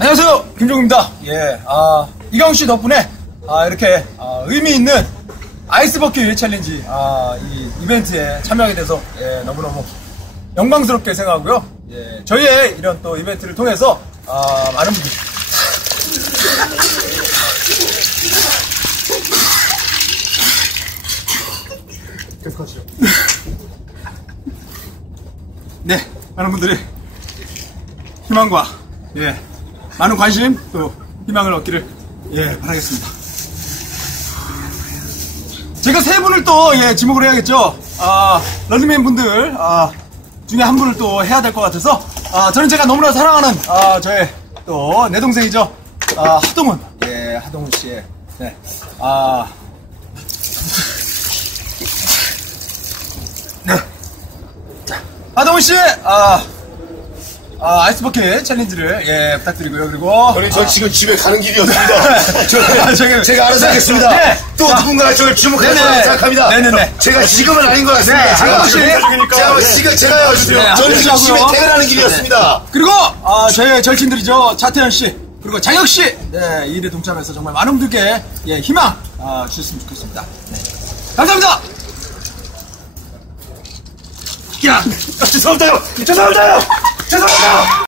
안녕하세요. 김종입니다. 예, 아, 이강훈 씨 덕분에, 아, 이렇게, 아, 의미 있는 아이스버킷 챌린지, 아, 이 이벤트에 참여하게 돼서, 예, 너무너무 영광스럽게 생각하고요. 예, 저희의 이런 또 이벤트를 통해서, 아, 많은 분들. 네, 많은 분들이 희망과 예 많은 관심 또 희망을 얻기를 예 바라겠습니다. 제가 세 분을 또 예 지목을 해야겠죠. 아 런닝맨 분들 아 중에 한 분을 또 해야 될 것 같아서 아 저는 제가 너무나 사랑하는 아 저의 또 내 동생이죠. 아 하동훈 예 하동훈 씨의 네 아 네. 자, 하동훈 씨, 아, 아, 아이스버킷 챌린지를, 예, 부탁드리고요. 그리고. 저는 저 지금 집에 가는 길이었습니다. 저는 아, 저기- 제가 알아서 하겠습니다. 네. 또 자. 누군가 저를 주목할 네네. 거라고 생각합니다. 네네네. 제가 지금은 아닌 것 같습니다. 네, 제가 한국 씨. 제가 지금 제가요. 네, 저는 지금 집에 씨하고요. 퇴근하는 길이었습니다. 그리고, 아, 저희 절친들이죠. 차태현 씨, 그리고 장혁 씨, 네, 이 일에 동참해서 정말 많은 분들께, 예, 희망, 아, 주셨으면 좋겠습니다. 네. 감사합니다! 야, 죄송합니다요. 죄송합니다요. 죄송합니다.